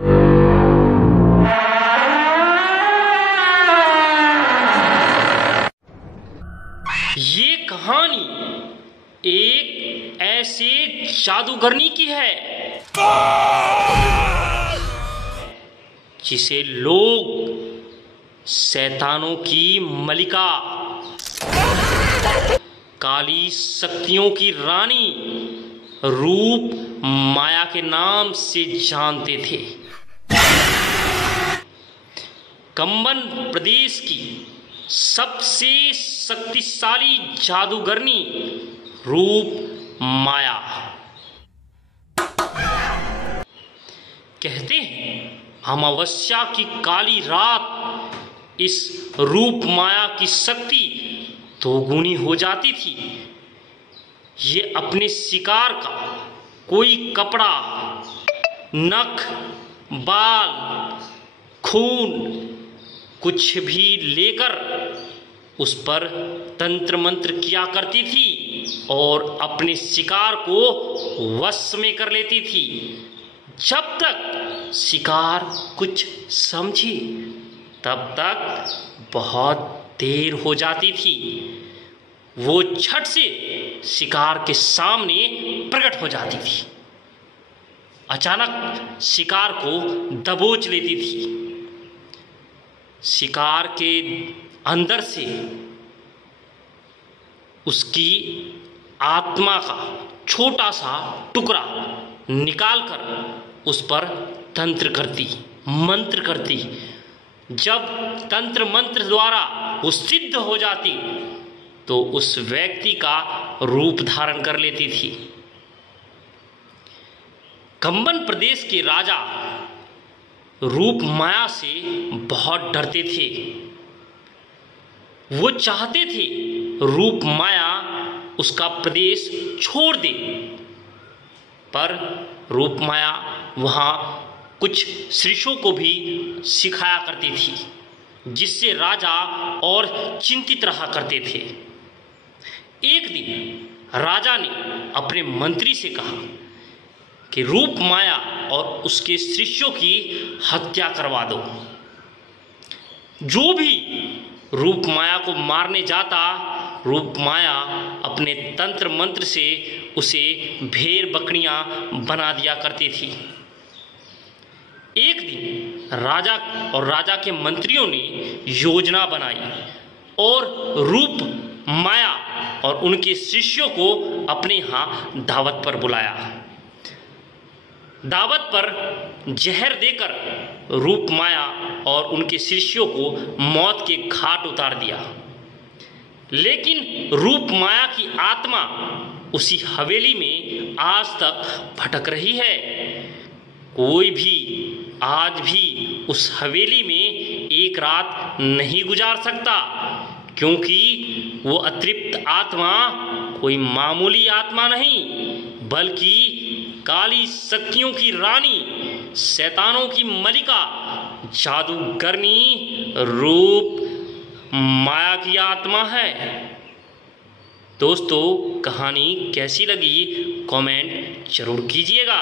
ये कहानी एक ऐसे जादूगरनी की है जिसे लोग शैतानों की मलिका, काली शक्तियों की रानी रूप माया के नाम से जानते थे। कंबन प्रदेश की सबसे शक्तिशाली जादूगरनी रूप माया। कहते हैं अमावस्या की काली रात इस रूप माया की शक्ति दोगुनी हो जाती थी। ये अपने शिकार का कोई कपड़ा, नख, बाल, खून कुछ भी लेकर उस पर तंत्र मंत्र किया करती थी और अपने शिकार को वश में कर लेती थी। जब तक शिकार कुछ समझे तब तक बहुत देर हो जाती थी। वो झट से शिकार के सामने प्रकट हो जाती थी। अचानक शिकार को दबोच लेती थी। शिकार के अंदर से उसकी आत्मा का छोटा सा टुकड़ा निकालकर उस पर तंत्र करती, मंत्र करती। जब तंत्र मंत्र द्वारा वो सिद्ध हो जाती तो उस व्यक्ति का रूप धारण कर लेती थी। कंबन प्रदेश के राजा रूप माया से बहुत डरते थे। वो चाहते थे रूप माया उसका प्रदेश छोड़ दे, पर रूप माया वहाँ कुछ शिष्यों को भी सिखाया करती थी, जिससे राजा और चिंतित रहा करते थे। एक दिन राजा ने अपने मंत्री से कहा कि रूप माया और उसके शिष्यों की हत्या करवा दो। जो भी रूप माया को मारने जाता, रूप माया अपने तंत्र मंत्र से उसे भेड़ बकरियां बना दिया करती थी। एक दिन राजा और राजा के मंत्रियों ने योजना बनाई और रूप माया और उनके शिष्यों को अपने यहाँ दावत पर बुलाया। दावत पर जहर देकर रूप माया और उनके शिष्यों को मौत के घाट उतार दिया। लेकिन रूप माया की आत्मा उसी हवेली में आज तक भटक रही है। कोई भी आज भी उस हवेली में एक रात नहीं गुजार सकता, क्योंकि वो अतृप्त आत्मा कोई मामूली आत्मा नहीं, बल्कि काली शक्तियों की रानी, शैतानों की मलिका, जादूगरनी रूप माया की आत्मा है। दोस्तों, कहानी कैसी लगी कमेंट जरूर कीजिएगा।